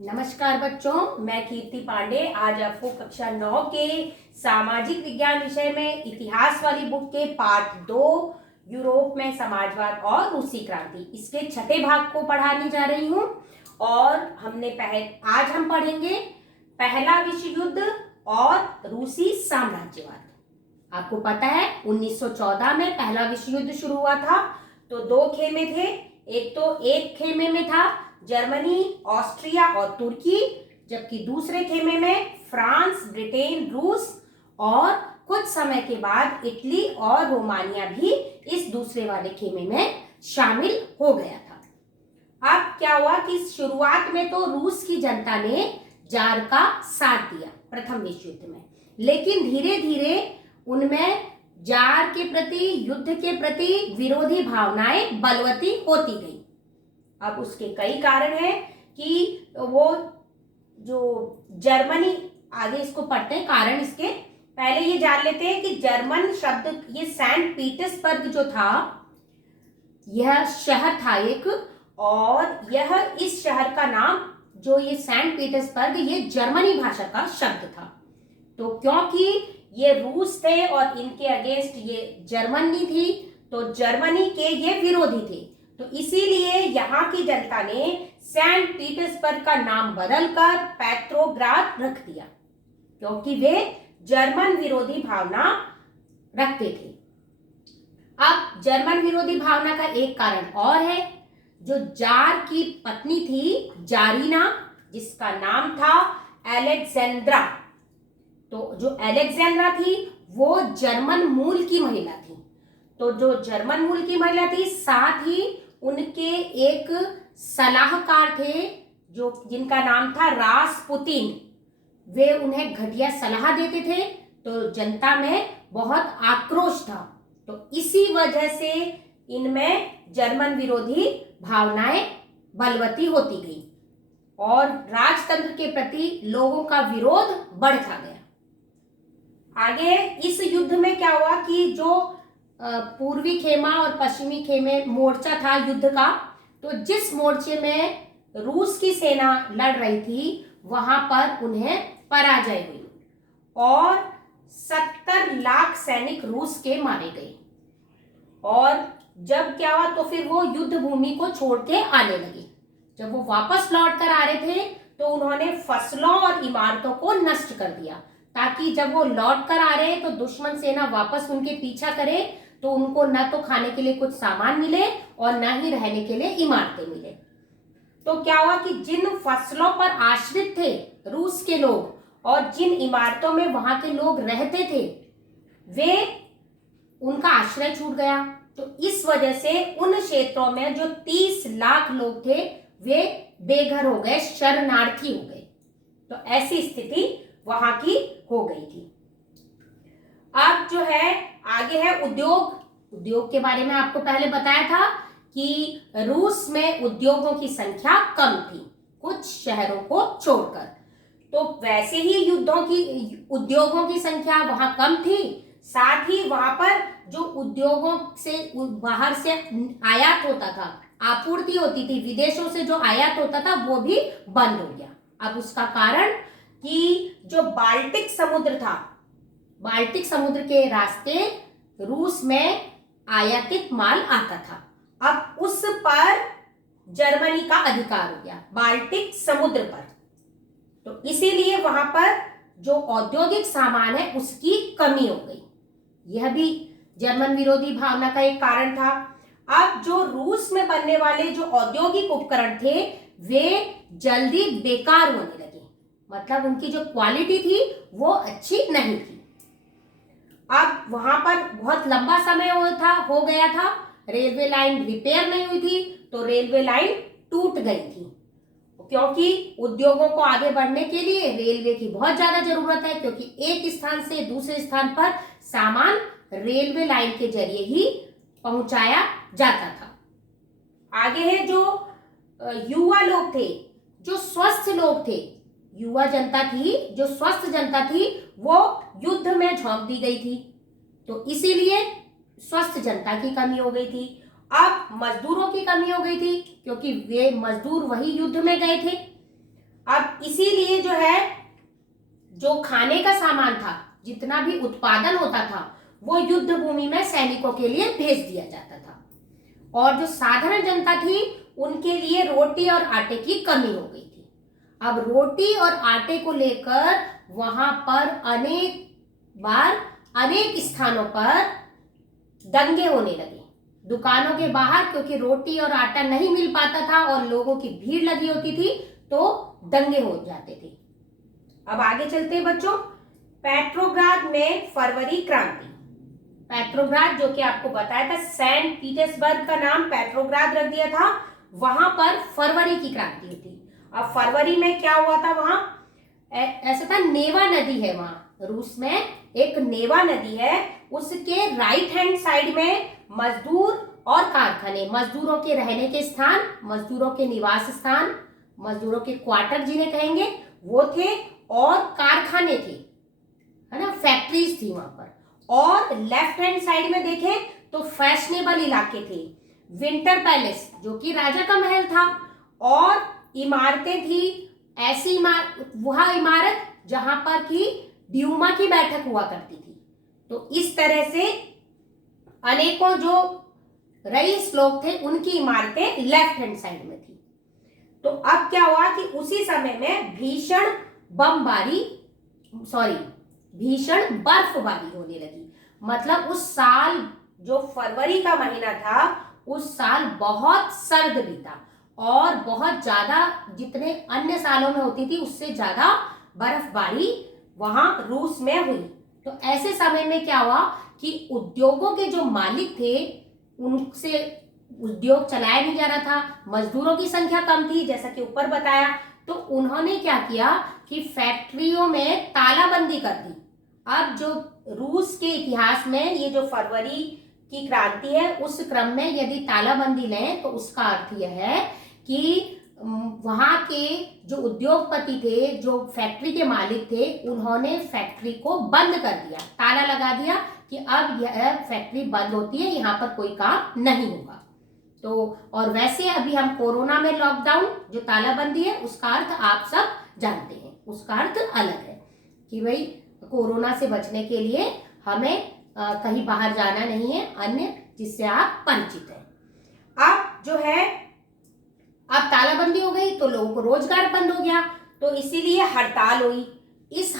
नमस्कार बच्चों, मैं कीर्ति पांडे आज आपको कक्षा 9 के सामाजिक विज्ञान विषय में इतिहास वाली बुक के पाठ 2 यूरोप में समाजवाद और रूसी क्रांति इसके छठे भाग को पढ़ाने जा रही हूँ। और आज हम पढ़ेंगे पहला विश्व युद्ध और रूसी साम्राज्यवाद। आपको पता है 1914 में पहला विश्व युद्ध शुरू हुआ था। तो 2 खेमे थे। एक खेमे में था जर्मनी, ऑस्ट्रिया और तुर्की, जबकि दूसरे खेमे में फ्रांस, ब्रिटेन, रूस और कुछ समय के बाद इटली और रोमानिया भी इस दूसरे वाले खेमे में शामिल हो गया था। अब क्या हुआ कि शुरुआत में तो रूस की जनता ने जार का साथ दिया प्रथम विश्व युद्ध में, लेकिन धीरे धीरे उनमें जार के प्रति, युद्ध के प्रति विरोधी भावनाएं बलवती होती गई। अब उसके कई कारण हैं कि वो जो जर्मनी, आगे इसको पढ़ते हैं कारण इसके। पहले ये जान लेते हैं कि जर्मन शब्द, ये सेंट पीटर्सबर्ग जो था, यह शहर था एक, और यह इस शहर का नाम जो ये सेंट पीटर्सबर्ग, ये जर्मनी भाषा का शब्द था। तो क्योंकि ये रूस थे और इनके अगेंस्ट ये जर्मनी थी, तो जर्मनी के ये विरोधी थे, तो इसीलिए यहाँ की जनता ने सेंट पीटर्सबर्ग का नाम बदलकर पेट्रोग्राद रख दिया, क्योंकि वे जर्मन विरोधी भावना रखते थे। अब जर्मन विरोधी भावना का एक कारण और है। जो जार की पत्नी थी जारीना, जिसका नाम था अलेक्जेंड्रा, तो जो अलेक्जेंड्रा थी वो जर्मन मूल की महिला थी। तो जो जर्मन मूल की महिला थी, साथ ही उनके एक सलाहकार थे जिनका नाम था रासपुतिन। वे उन्हें घटिया सलाह देते थे, तो जनता में बहुत आक्रोश था। तो इसी वजह से इनमें जर्मन विरोधी भावनाएं बलवती होती गई और राजतंत्र के प्रति लोगों का विरोध बढ़ता गया। आगे इस युद्ध में क्या हुआ कि जो पूर्वी खेमा और पश्चिमी खेमे मोर्चा था युद्ध का, तो जिस मोर्चे में रूस की सेना लड़ रही थी वहां पर उन्हें पराजय हुई और 70 लाख सैनिक रूस के मारे गए। और जब क्या हुआ तो फिर वो युद्ध भूमि को छोड़ के आने लगे। जब वो वापस लौट कर आ रहे थे तो उन्होंने फसलों और इमारतों को नष्ट कर दिया, ताकि जब वो लौट कर आ रहे तो दुश्मन सेना वापस उनके पीछा करे, तो उनको न तो खाने के लिए कुछ सामान मिले और न ही रहने के लिए इमारतें मिले। तो क्या हुआ कि जिन फसलों पर आश्रित थे रूस के लोग और जिन इमारतों में वहां के लोग रहते थे, वे उनका आश्रय छूट गया। तो इस वजह से उन क्षेत्रों में जो 30 लाख लोग थे वे बेघर हो गए, शरणार्थी हो गए। तो ऐसी स्थिति वहां की हो गई थी। अब जो है आगे है उद्योग के बारे में आपको पहले बताया था कि रूस में उद्योगों की संख्या कम थी कुछ शहरों को छोड़कर। तो वैसे ही उद्योगों की संख्या वहां कम थी, साथ ही वहां पर जो उद्योगों से बाहर से आयात होता था, आपूर्ति होती थी, विदेशों से जो आयात होता था वो भी बंद हो गया। अब उसका कारण कि जो बाल्टिक समुद्र था, बाल्टिक समुद्र के रास्ते रूस में आयातित माल आता था। अब उस पर जर्मनी का अधिकार हो गया, बाल्टिक समुद्र पर। तो इसीलिए वहां पर जो औद्योगिक सामान है उसकी कमी हो गई। यह भी जर्मन विरोधी भावना का एक कारण था। अब जो रूस में बनने वाले जो औद्योगिक उपकरण थे वे जल्दी बेकार होने लगे, मतलब उनकी जो क्वालिटी थी वो अच्छी नहीं थी। अब वहां पर बहुत लंबा समय हो गया था, रेलवे लाइन रिपेयर नहीं हुई थी, तो रेलवे लाइन टूट गई थी, क्योंकि उद्योगों को आगे बढ़ने के लिए रेलवे की बहुत ज्यादा जरूरत है, क्योंकि एक स्थान से दूसरे स्थान पर सामान रेलवे लाइन के जरिए ही पहुंचाया जाता था। आगे है जो युवा लोग थे, जो स्वस्थ लोग थे, युवा जनता थी, जो स्वस्थ जनता थी, वो युद्ध में झोंक दी गई थी। तो इसीलिए स्वस्थ जनता की कमी हो गई थी। अब मजदूरों की कमी हो गई थी, क्योंकि वे मजदूर वही युद्ध में गए थे। अब जो खाने का सामान था, जितना भी उत्पादन होता था, वो युद्ध भूमि में सैनिकों के लिए भेज दिया जाता था। और जो साधारण जनता थी, उनके लिए रोटी और आटे की कमी हो गई थी। अब रोटी और आटे को लेकर वहां पर अनेक स्थानों पर दंगे होने लगे। दुकानों के बाहर, क्योंकि रोटी और आटा नहीं मिल पाता था और लोगों की भीड़ लगी होती थी, तो दंगे हो जाते थे। अब आगे चलते हैं बच्चों। पेट्रोग्राद में फरवरी क्रांति। पेट्रोग्राद, जो कि आपको बताया था, सेंट पीटर्सबर्ग का नाम पेट्रोग्राद रख दिया था, वहां पर फरवरी की क्रांति हुई थी। अब फरवरी में क्या हुआ था वहां? ऐसा था, नेवा नदी है वहां, रूस में एक नेवा नदी है, उसके राइट हैंड साइड में मजदूर और कारखाने, मजदूरों के रहने के स्थान, मजदूरों के निवास स्थान, मजदूरों के क्वार्टर जिन्हें कहेंगे, वो थे, और कारखाने थे, है ना, फैक्ट्रीज थी वहां पर। और लेफ्ट हैंड साइड में देखें तो फैशनेबल इलाके थे, विंटर पैलेस जो कि राजा का महल था, और इमारतें थी, ऐसी वह इमारत जहां पर की ड्यूमा की बैठक हुआ करती थी। तो इस तरह से अनेकों जो रईस लोग थे, उनकी इमारतें लेफ्ट हैंड साइड में थी। तो अब क्या हुआ कि उसी समय में भीषण बर्फबारी होने लगी। मतलब उस साल जो फरवरी का महीना था, उस साल बहुत सर्द बीता और बहुत ज्यादा, जितने अन्य सालों में होती थी उससे ज्यादा बर्फबारी वहां रूस में हुई। तो ऐसे समय में क्या हुआ कि उद्योगों के जो मालिक थे, उनसे उद्योग चलाया नहीं जा रहा था, मजदूरों की संख्या कम थी, जैसा कि ऊपर बताया। तो उन्होंने क्या किया कि फैक्ट्रियों में तालाबंदी कर दी। अब जो रूस के इतिहास में ये जो फरवरी की क्रांति है, उस क्रम में यदि तालाबंदी लें तो उसका अर्थ यह है कि वहां के जो उद्योगपति थे, जो फैक्ट्री के मालिक थे, उन्होंने फैक्ट्री को बंद कर दिया, ताला लगा दिया कि अब यह फैक्ट्री बंद होती है, यहाँ पर कोई काम नहीं होगा। तो और वैसे अभी हम कोरोना में लॉकडाउन, जो तालाबंदी है, उसका अर्थ आप सब जानते हैं, उसका अर्थ अलग है कि भाई कोरोना से बचने के लिए हमें कहीं बाहर जाना नहीं है, अन्य जिससे आप परिचित हैं। अब जो है, अब तालाबंदी हो गई तो लोगों को रोजगार बंद हो गया, तो इसीलिए हड़ताल हुई। इस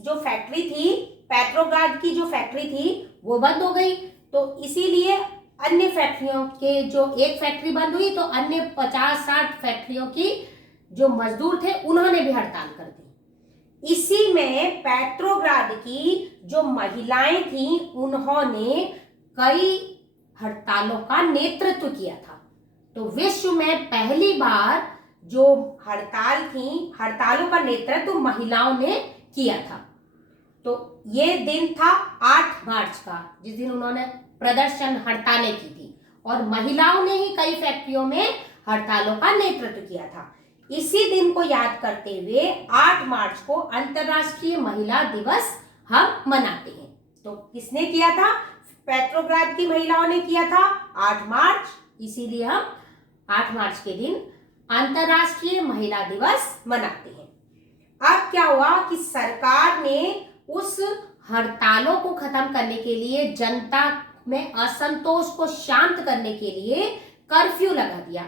जो फैक्ट्री थी, पेट्रोग्राद की जो फैक्ट्री थी, वो बंद हो गई। तो इसीलिए अन्य फैक्ट्रियों के, जो एक फैक्ट्री बंद हुई तो अन्य 50-60 फैक्ट्रियों की जो मजदूर थे, उन्होंने भी हड़ताल कर दी। इसी में पेट्रोग्राद की जो महिलाएं थी, उन्होंने कई हड़तालों का नेतृत्व किया था। तो विश्व में पहली बार जो हड़ताल थी, हड़तालों का नेतृत्व महिलाओं ने किया था। तो ये दिन था 8 मार्च का, जिस दिन उन्होंने प्रदर्शन, हड़तालें की थी, और महिलाओं ने ही कई फैक्ट्रियों में हड़तालों का नेतृत्व किया था। इसी दिन को याद करते हुए 8 मार्च को अंतर्राष्ट्रीय महिला दिवस हम मनाते हैं। तो किसने किया था? पेट्रोग्राद की महिलाओं ने किया था 8 मार्च, इसीलिए हम 8 मार्च के दिन अंतर्राष्ट्रीय महिला दिवस मनाते हैं। अब क्या हुआ कि सरकार ने उस हड़तालों को खत्म करने के लिए, जनता में असंतोष को शांत करने के लिए कर्फ्यू लगा दिया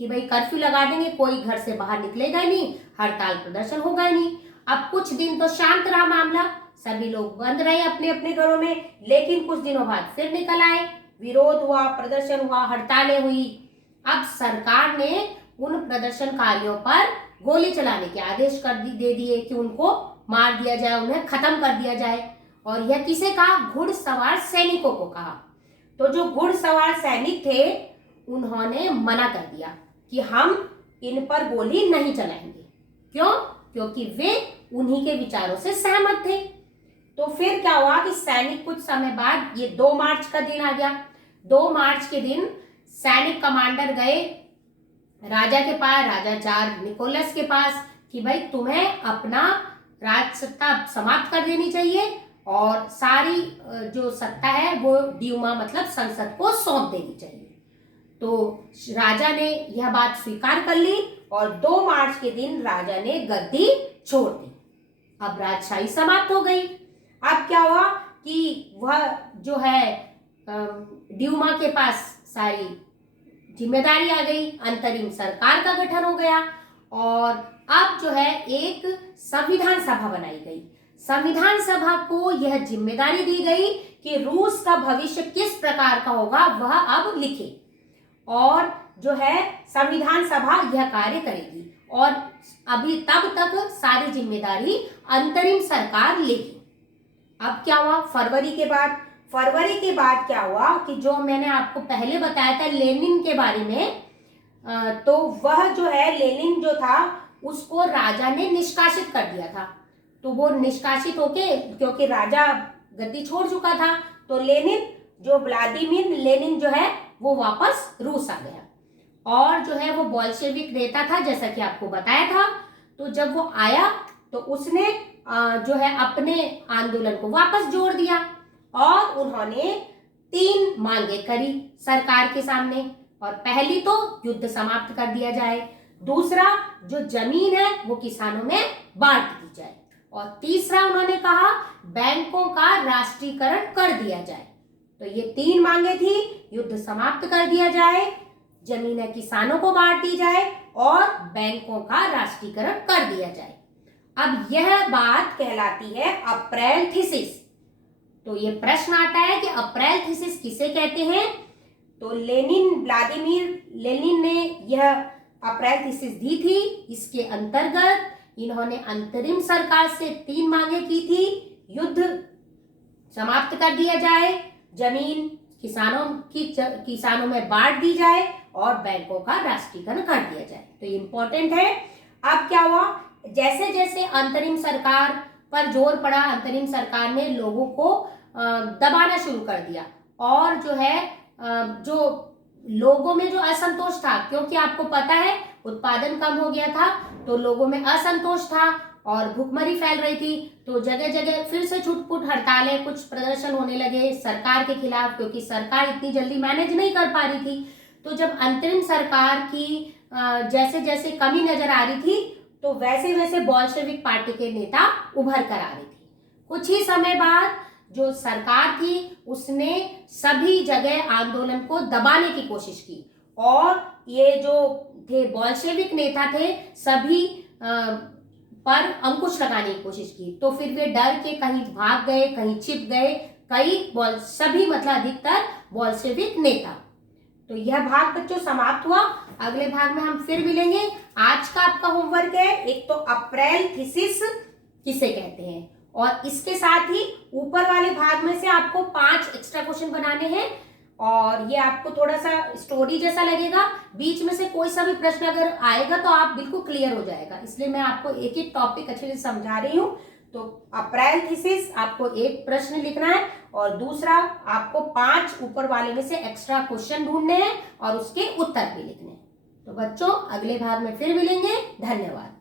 कि भाई कर्फ्यू लगा देंगे, कोई घर से बाहर निकलेगा नहीं, हड़ताल प्रदर्शन होगा नहीं। अब कुछ दिन तो शांत रहा मामला, सभी लोग बंद रहे अपने अपने घरों में, लेकिन कुछ दिनों बाद फिर निकल आए, विरोध हुआ, प्रदर्शन हुआ, हड़तालें हुई। अब सरकार ने उन प्रदर्शनकारियों पर गोली चलाने के आदेश दे दिए कि उनको मार दिया जाए, उन्हें खत्म कर दिया जाए। और यह किसे कहा? घुड़सवार सैनिकों को कहा। तो जो घुड़सवार सैनिक थे, उन्होंने मना कर दिया कि हम इन पर गोली नहीं चलाएंगे। क्यों? क्योंकि वे उन्हीं के विचारों से सहमत थे। तो फिर क्या हुआ कि सैनिक कुछ समय बाद, ये 2 मार्च का दिन आ गया, 2 मार्च के दिन सैनिक कमांडर गए राजा के पास, राजा जार निकोलस के पास, कि भाई तुम्हें अपना राज सत्ता समाप्त कर देनी चाहिए और सारी जो सत्ता है वो ड्यूमा मतलब संसद को सौंप देनी चाहिए। तो राजा ने यह बात स्वीकार कर ली और 2 मार्च के दिन राजा ने गद्दी छोड़ दी। अब राजशाही समाप्त हो गई। अब क्या हुआ कि वह जो है ड्यूमा के पास सारी जिम्मेदारी आ गई, अंतरिम सरकार का गठन हो गया और अब जो है एक संविधान सभा बनाई गई। संविधान सभा को यह जिम्मेदारी दी गई कि रूस का भविष्य किस प्रकार का होगा वह अब लिखे और जो है संविधान सभा यह कार्य करेगी और अभी तब तक सारी जिम्मेदारी अंतरिम सरकार लेगी। अब क्या हुआ फरवरी के बाद क्या हुआ कि जो मैंने आपको पहले बताया था लेनिन के बारे में, तो वह जो है लेनिन जो था उसको राजा ने निष्कासित कर दिया था। तो वो निष्कासित होके, क्योंकि राजा गद्दी छोड़ चुका था, तो व्लादिमीर लेनिन जो है वो वापस रूस आ गया और जो है वो बोल्शेविक नेता था जैसा कि आपको बताया था। तो जब वो आया तो उसने जो है अपने आंदोलन को वापस जोड़ दिया और उन्होंने 3 मांगे करी सरकार के सामने। और पहली तो युद्ध समाप्त कर दिया जाए, दूसरा जो जमीन है वो किसानों में बांट दी जाए और तीसरा उन्होंने कहा बैंकों का राष्ट्रीयकरण कर दिया जाए। तो ये 3 मांगे थी, युद्ध समाप्त कर दिया जाए, जमीनें किसानों को बांट दी जाए और बैंकों का राष्ट्रीयकरण कर दिया जाए। अब यह बात कहलाती है अप्रैल थीसिस। तो ये प्रश्न आता है कि अप्रैल थीसिस किसे कहते हैं? तो व्लादिमीर लेनिन ने यह अप्रैल थीसिस दी थी। इसके अंतर्गत इन्होंने अंतरिम सरकार से 3 मांगे की थी, युद्ध समाप्त कर दिया जाए, जमीन किसानों में बांट दी जाए और बैंकों का राष्ट्रीयकरण कर दिया जाए। तो ये इंपॉर्टेंट है। अब क्या हुआ, जैसे जैसे अंतरिम सरकार पर जोर पड़ा, अंतरिम सरकार ने लोगों को दबाना शुरू कर दिया और जो है जो लोगों में जो असंतोष था, क्योंकि आपको पता है उत्पादन कम हो गया था तो लोगों में असंतोष था और भुखमरी फैल रही थी। तो जगह जगह फिर से छुटपुट हड़तालें, कुछ प्रदर्शन होने लगे सरकार के खिलाफ, क्योंकि सरकार इतनी जल्दी मैनेज नहीं कर पा रही थी। तो जब अंतरिम सरकार की जैसे जैसे कमी नजर आ रही थी तो वैसे वैसे बोल्शेविक पार्टी के नेता उभर कर आ रही थी। कुछ ही समय बाद जो सरकार थी उसने सभी जगह आंदोलन को दबाने की कोशिश की और ये जो थे बोल्शेविक नेता थे सभी पर अंकुश लगाने की कोशिश की। तो फिर वे डर के कहीं भाग गए, कहीं छिप गए, सभी मतलब अधिकतर बोल्शेविक नेता। तो यह भाग बच्चों समाप्त हुआ। अगले भाग में हम फिर मिलेंगे। आज का आपका होमवर्क है, एक तो अप्रैल थीसिस किसे कहते हैं और इसके साथ ही ऊपर वाले भाग में से आपको 5 एक्स्ट्रा क्वेश्चन बनाने हैं और ये आपको थोड़ा सा स्टोरी जैसा लगेगा। बीच में से कोई सा भी प्रश्न अगर आएगा तो आप बिल्कुल क्लियर हो जाएगा, इसलिए मैं आपको एक एक टॉपिक अच्छे से समझा रही हूँ। तो अप्रैल थीसिस आपको एक प्रश्न लिखना है और दूसरा आपको 5 ऊपर वाले में से एक्स्ट्रा क्वेश्चन ढूंढने हैं और उसके उत्तर भी लिखने हैं। तो बच्चों अगले भाग में फिर मिलेंगे। धन्यवाद।